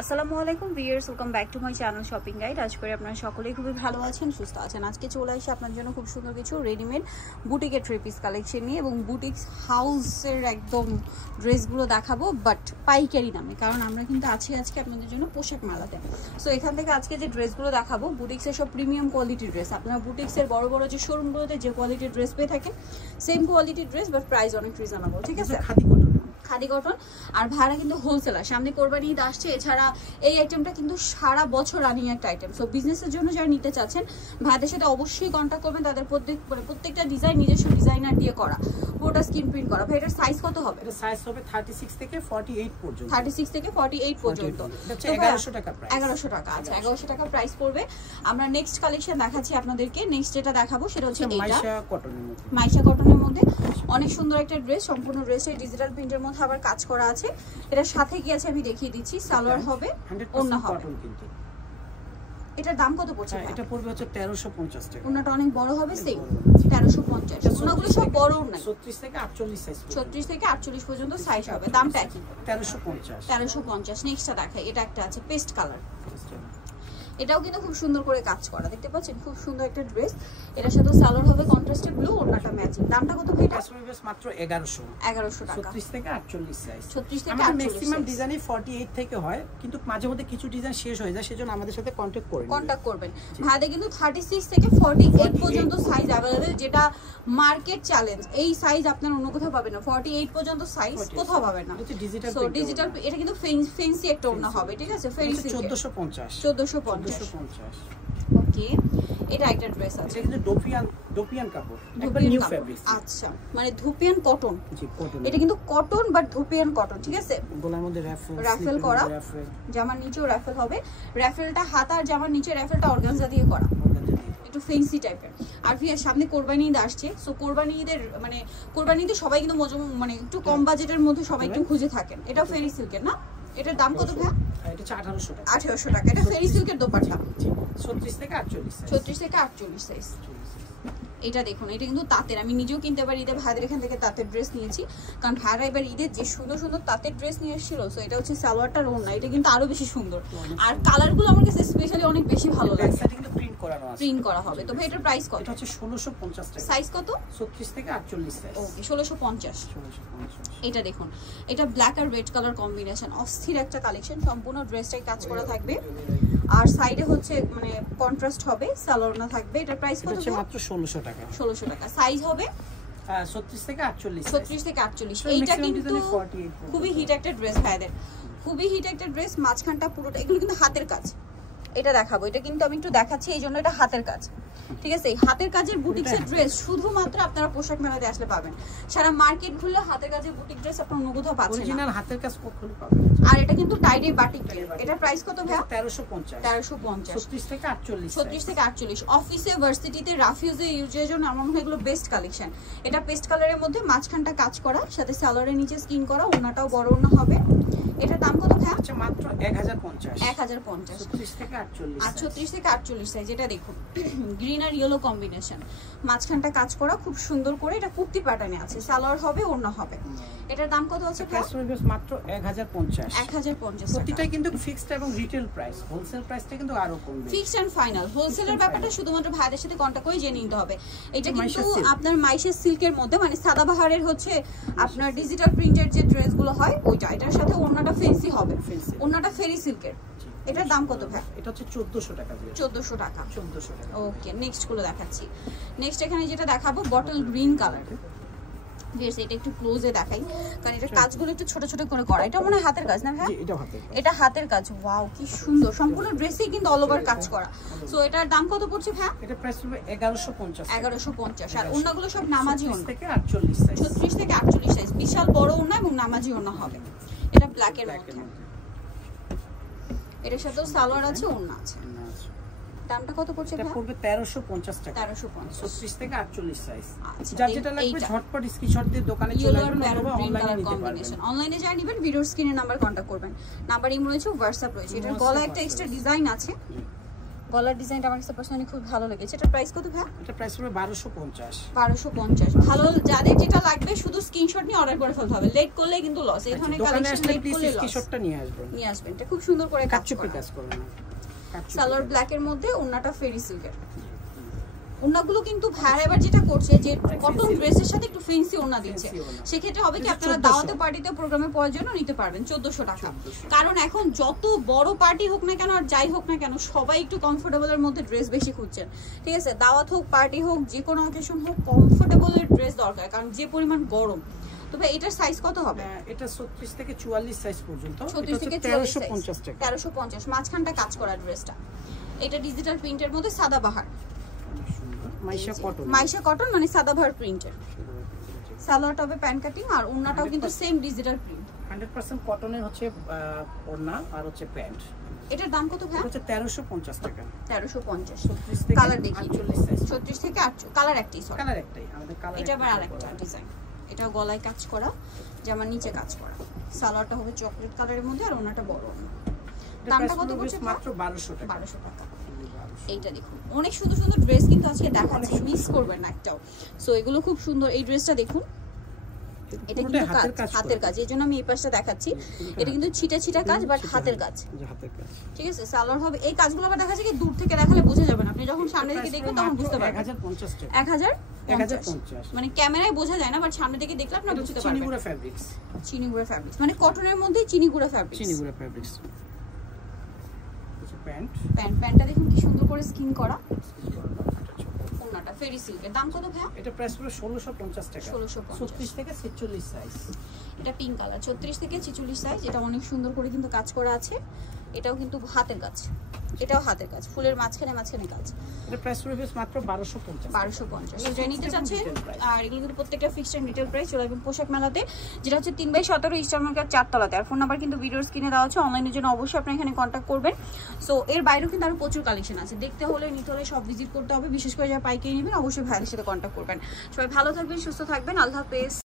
আসসালামু আলাইকুম viewers, welcome back to my channel shopping guide. আজ করে আপনারা সকলেই খুবই ভালো আছেন, সুস্থ আছেন। আজকে চলে আসি আপনার জন্য খুব সুন্দর কিছু রেডিমেড বুটিকের থ্রি পিস কালেকশন নিয়ে, এবং বুটিক হাউসের একদম ড্রেসগুলো দেখাবো, বাট পাইকারি দামে, কারণ আমরা কিন্তু আছি আজকে আপনাদের জন্য পোশাক মেলাতে। সো এখান থেকে আজকে যে ড্রেসগুলো দেখাবো বুটিক্সের সব প্রিমিয়াম কোয়ালিটির ড্রেস। আপনারা বুটিক্সের বড় বড় যে শোরুমগুলোতে যে কোয়ালিটির ড্রেস পেয়ে থাকেন, সেম কোয়ালিটির ড্রেস, বাট প্রাইস অনেক রিজনেবল। ঠিক আছে, খাদি কটন। আর ভাড়া কিন্তু হোলসেলার, সামনে কোরবানি ঈদ আসছে। এছাড়া এই আইটেমটা কিন্তু সারা বছর রানিং একটা আইটেম। সো বিজনেসের জন্য যারা নিতে চাচ্ছেন ভাইদের সাথে অবশ্যই কন্ট্যাক্ট করবেন। তাদের প্রত্যেকটা ডিজাইন নিজস্ব ডিজাইনার দিয়ে করা, পুরোটা স্ক্রিন প্রিন্ট করা। ভাই এটার সাইজ কত হবে? এটা সাইজ হবে 36 থেকে 48 পর্যন্ত। 36 থেকে 48 পর্যন্ত। এটা 1100 টাকা প্রাইস। 1100 টাকা। আচ্ছা, 1100 টাকা প্রাইস পড়বে। আমরা নেক্সট কালেকশন দেখাচ্ছি আপনাদেরকে। নেক্সট যেটা দেখাবো সেটা হচ্ছে এটা মাইশা কটনের মধ্যে। মাইশা কটনের মধ্যে অনেক সুন্দর একটা ড্রেস, সম্পূর্ণ ড্রেসে ডিজিটাল প্রিন্টের মধ্যে আবার কাজ করা আছে। এটার সাথে কি আছে আমি দেখিয়ে দিচ্ছি। সালোয়ার হবে, ওড়না হবে। কিন্তু এটার দাম কত পড়ছে? এটা পড়বে হচ্ছে 1350 টাকা। ওড়নাটা অনেক বড় হবে, সেম 1350। ওড়নাগুলো সব বড় ওড়না, 36 থেকে 48 সাইজ। 36 থেকে 48 পর্যন্ত সাইজ হবে। দামটা কি? 1350। 1350। নেক্সটটা দেখাই, এটা একটা আছে পেস্ট কালার। এটাও কিন্তু খুব সুন্দর করে কাজ করা, দেখতে পাচ্ছেন, খুব সুন্দর একটা ড্রেস। এটার সাথে সালোয়ার হবে কন্ট্রাস্টে ব্লু, ওড়নাটা ম্যাচিং। দামটা কত ভাই? এটা মাত্র 1100 টাকা। 36 থেকে 48 সাইজ। 36 থেকে 48 ম্যাক্সিমাম ডিজাইনই 48 থেকে হয়, কিন্তু মাঝে মধ্যে কিছু ডিজাইন শেষ হয়ে যায়, সেজন্য আমাদের সাথে কন্টাক্ট করবেন। ভাইদের কিন্তু 36 থেকে 48 পর্যন্ত সাইজ अवेलेबल, যেটা মার্কেট চ্যালেঞ্জ। এই সাইজ আপনারা অন্য কোথাও পাবেন না, 48 পর্যন্ত সাইজ কোথাও পাবেন না। এটা ডিজিটাল, সো ডিজিটাল, এটা কিন্তু ফেন্সি একটা ওড়না হবে। ঠিক আছে, ফেন্সি 1450। ওকে, এটা একটা ড্রেস আছে, এটা কিন্তু ডোপিয়ান কাপড়, একবার নিউ ফেব্রিক। আচ্ছা, মানে ধুপিয়ান কটন। জি, কটন। এটা কিন্তু কটন বাট ধুপিয়ান কটন। ঠিক আছে, গলার মধ্যে রাফেল করা, জামার নিচেও রাফেল হবে। রাফেলটা হাত আর জামার নিচে রাফেলটা অর্গানজা দিয়ে করা, একটু ফেন্সি টাইপের। আর ফির সামনে কোরবানি ঈদ আসছে। সো কোরবানি ঈদের মানে কোরবানি ঈদে সবাই কিন্তু মানে একটু কম বাজেটের মধ্যে সবাই একটু খুঁজে থাকেন। এটা ফেরি সিল্কের না? এটার দাম কত ভাই? এটা 1800 টাকা। 1800 টাকা। এটা ফেরি সিল্কের দোপাট্টা। 36 থেকে 48 সাইজ। 36 থেকে 48 সাইজ। এটা দেখুন, এটা কিন্তু তাঁতের। আমি নিজেও কিনতে পারি ঈদে ভাইদের এখান থেকে তাঁতের ড্রেস নিয়েছি, কারণ ভাইরা এবার ঈদের যে সুন্দর সুন্দর তাঁতের ড্রেস নিয়ে এসেছিল। সো এটা হচ্ছে সালোয়ারটার ওড়না, এটা কিন্তু আরো বেশি সুন্দর। আর কালারগুলো আমার কাছে স্পেশালি অনেক বেশি ভালো লাগে। প্রিন্ট করা হবে। তো ভাই এটার প্রাইস কত? এটা হচ্ছে 1650 টাকা। সাইজ কত? 36 থেকে 48 সাইজ। ওকে, 1650। এটা দেখুন, এটা ব্ল্যাক আর রেড কালার কম্বিনেশন, অস্থির একটা কালেকশন। সম্পূর্ণ ড্রেসটাই কাজ করা থাকবে, আর সাইডে হচ্ছে মানে কন্ট্রাস্ট হবে, সালোয়ার থাকবে। এটার প্রাইস কত? এটা মাত্র 1600 টাকা। 1600 টাকা। সাইজ হবে 36 থেকে 48। 36 থেকে 48। এইটা কিন্তু খুবই হিট একটা ড্রেস ভাইদের, খুবই হিট একটা ড্রেস। মাঝখানটা পুরোটা, এগুলো কিন্তু হাতের কাজ। এটা দেখাবো, এটা কিন্তু আমি একটু দেখাচ্ছি এই জন্য, এটা হাতের কাজ। ঠিক আছে, এই হাতের কাজের বুটিক্সের ড্রেস শুধুমাত্র আপনারা পোশাক মেলাতে আসলে পাবেন। সারা মার্কেট ঘুরলে হাতের কাজের বুটিক ড্রেস আপনারা অন্য কোথাও পাচ্ছেন না। অরিজিনাল হাতের কাজ কখনো পাবেন। আর এটা কিন্তু টাইডে বাটিক। এটার প্রাইস কত ভাই? 1350। 1350। 36 থেকে 48। 36 থেকে 48। অফিসে, ভার্সিটিতে, রাফিউজে ইউজের জন্য আমার মনে হয় এগুলো বেস্ট কালেকশন। এটা পেস্ট কালারের মধ্যে মাঝখানটা কাজ করা, সাথে সালোয়ারের নিচে স্কিন করা, ওড়নাটাও বড় ওড়না হবে। এটার দাম কত ভাই? আচ্ছা, মাত্র 1050। 1050। 36 থেকে 48। আর 36 থেকে 48 সাইজ। এটা দেখুন, গ্রিন আর ইয়েলো কম্বিনেশন, মাঝখানটা কাজ করা খুব সুন্দর করে। এটা কুর্তি প্যাটার্নে আছে, সালোয়ার হবে, ওড়না হবে। এটার দাম কত আছে? মাত্র 1050। 1050। প্রতিটাই কিন্তু ফিক্সড এবং রিটেল প্রাইস, হোলসেল প্রাইসটা কিন্তু আরো কমবে। Fixed and final. হোলসেলের ব্যাপারটা শুধুমাত্র ভাইদের সাথে কন্টাক্ট করে জেনে নিতে হবে। এটা কিন্তু আপনার মাইশা সিল্কের মধ্যে, মানে সাদাবাহারের হচ্ছে আপনার ডিজিটাল প্রিন্টের যে ড্রেসগুলো হয় ওইটা। এটার সাথে ওড়নাটা ফেন্সি হবে, ওড়নাটা ফেরি সিল্কের। এটার দাম কত ভাই? এটা হচ্ছে 1400 টাকা। 1400 টাকা। 1400 টাকা। ওকে, নেক্সট গুলো দেখাচ্ছি। নেক্সট এখানে যেটা দেখাবো বটল গ্রিন কালার। বেশ, এটা একটু ক্লোজে দেখাই, কারণ এটা কাজগুলো একটু ছোট ছোট করে করা। এটা মনে হয় হাতের কাজ না ভাই? জি, এটা হাতের। এটা হাতের কাজ। ওয়াও, কি সুন্দর। সম্পূর্ণ ড্রেসই কিন্তু অল ওভার কাজ করা। সো এটার দাম কত পড়ছে ভাই? এটা প্রাইস হবে 1150। 1150। আর ওড়নাগুলো সব নামাজি ওড়না, 36 থেকে 48 সাইজ। 36 থেকে 48 সাইজ। বিশাল বড় ওড়না এবং নামাজি ওড়না হবে। এটা ব্ল্যাকের মধ্যে। এর সাথেও সালোয়ার আছে, ওড়না আছে। দামটা কত পড়ছে? এটা পড়বে 1350 টাকা। 1350। 36 থেকে 48 সাইজ। আচ্ছা, যার যেটা লাগবে ঝটপট স্ক্রিনশট দিয়ে দোকানে চলে আসবেন অথবা অনলাইনে নিতে পারবেন। অনলাইনে যা নেবেন ভিডিওর স্ক্রিনে নাম্বার কন্টাক্ট করবেন। নাম্বার ইমো রয়েছে, হোয়াটসঅ্যাপ রয়েছে। এটার গলায় একটা এক্সট্রা ডিজাইন আছে, গলার ডিজাইনটা আমার কাছে পার্সোনালি খুব ভালো লেগেছে। এটা প্রাইস কত ভাই? এটা প্রাইস হবে 1250। 1250। ভালো, যাদের যেটা লাগবে শুধু স্ক্রিনশট নিয়ে অর্ডার করে ফেলতে হবে, লেট করলে কিন্তু লস। এই ধরনের কালেকশন লেট করলে লস। স্ক্রিনশটটা নিয়ে আসবেন। এটা খুব সুন্দর করে কাজ করা, সালোয়ার ব্ল্যাক এর মধ্যে ওন্নাটা ফেরি সিল্কের। ওন্নাগুলো কিন্তু ভাইরা এবার যেটা করছে যে কটন ড্রেসের সাথে একটু ফ্যান্সি ওন্না দিচ্ছে, সেক্ষেত্রে হবে কি আপনারা দাওয়াতে পার্টিতে প্রোগ্রামে পরার জন্য নিতে পারবেন 1400 টাকা। কারণ এখন যত বড় পার্টি হোক না কেন আর যাই হোক না কেন, সবাই একটু কমফোর্টেবলের মধ্যে ড্রেস বেশি খুঁজছেন, ঠিক আছে? দাওয়াত হোক, পার্টি হোক, যে কোনো অকেশন হোক, কমফোর্টেবলের ড্রেস দরকার, কারণ যে পরিমাণ গরম। তবে এটার সাইজ কত হবে? এটা 36 থেকে 44 সাইজ পর্যন্ত। 36 থেকে 1350 টাকা। 1350। মাঝখানটা কাজ করা ড্রেসটা। এটা ডিজিটাল প্রিন্টের মধ্যে সাদাবাহার, মাইশা কটন মানে সাদাবাহার প্রিন্টের। সালোয়ারটা হবে প্যান্ট কাটিং, আর ওন্নাটাও কিন্তু সেম ডিজিটাল প্রিন্ট। 100% কটনের হচ্ছে ওন্না আর হচ্ছে প্যান্ট। এটার দাম কত ভাই? হচ্ছে 1350 টাকা। 1350। 36 থেকে কালার দেখি 48 সাইজ। 36 থেকে 48। কালার একটাই, সরি কালার একটাই আমাদের কালার। এটা আবার আরেকটা ডিজাইন। এটা গলায় কাজ করা, জামার নিচে কাজ করা। সালোয়ারটা হবে চকলেট কালারের মধ্যে, আর ওন্নাটা বড় ওন্না। দামটা কত পড়ছে? মাত্র 1200 টাকা। 1200 টাকা। এইটা দেখুন, অনেক সুন্দর সুন্দর ড্রেস কিন্তু আজকে দেখাচ্ছি, মিস করবেন না একটাও। সো এগুলো খুব সুন্দর। এই ড্রেসটা দেখুন, এটা কিন্তু হাতের কাজ, এই জন্য আমি এই পাশটা দেখাচ্ছি। এটা কিন্তু ছিটা ছিটা কাজ, বাট হাতের কাজ, ঠিক আছে? সালোয়ার হবে। এই কাজগুলো আবার দেখা যায় কি দূর থেকে দেখালে বোঝা যাবে না, আপনি যখন সামনে থেকে দেখবেন তখন বুঝতে পারবেন। 1050 টাকা। 1050 মানে ক্যামেরায় বোঝা যায় না, বাট সামনে থেকে দেখলে আপনি বুঝতে পারবেন। চিনিগুড়া ফ্যাব্রিক্স, চিনিগুড়া ফ্যাব্রিক্স মানে কটনের মধ্যে চিনিগুড়া ফ্যাব্রিক্স। চিনিগুড়া ফ্যাব্রিক্স। প্যান্টটা দেখুন কি সুন্দর করে স্কিন করা। ওন্নাটা ফেরি সিল্কের। দাম কত ভাই? এটা প্রাইস হলো 1650 টাকা। 36 থেকে 46 সাইজ। এটা পিঙ্ক কালার, 36 থেকে 46 সাইজ। এটা অনেক সুন্দর করে কিন্তু কাজ করা আছে। এটাও কিন্তু হাতের কাজ, এটাও হাতের কাজ, ফুলের মাঝখানে কাজ। এটা প্রাইস হলো মাত্র 1250। 1250। তো যারা নিতে চাচ্ছেন, আর এগুলো কিন্তু প্রত্যেকটা ফিক্সড এন্ড রিটেল প্রাইস। চলে আসবেন পোশাক মেলাতে, যেটা হচ্ছে 3/17 ইস্টার মার্কেট 4 তলাতে। আর ফোন নাম্বার কিন্তু ভিডিওর স্ক্রিনে দেওয়া আছে, অনলাইনের জন্য অবশ্যই আপনি এখানে কন্ট্যাক্ট করবেন। সো এর বাইরেও কিন্তু আরো প্রচুর কালেকশন আছে, দেখতে হলে নিতে হলে সব ভিজিট করতে হবে। বিশেষ করে যারা পাইকারি নেবেন অবশ্যই ভাইয়ের সাথে কন্ট্যাক্ট করবেন। সবাই ভালো থাকবেন, সুস্থ থাকবেন, আল্লাহ হাফেজ।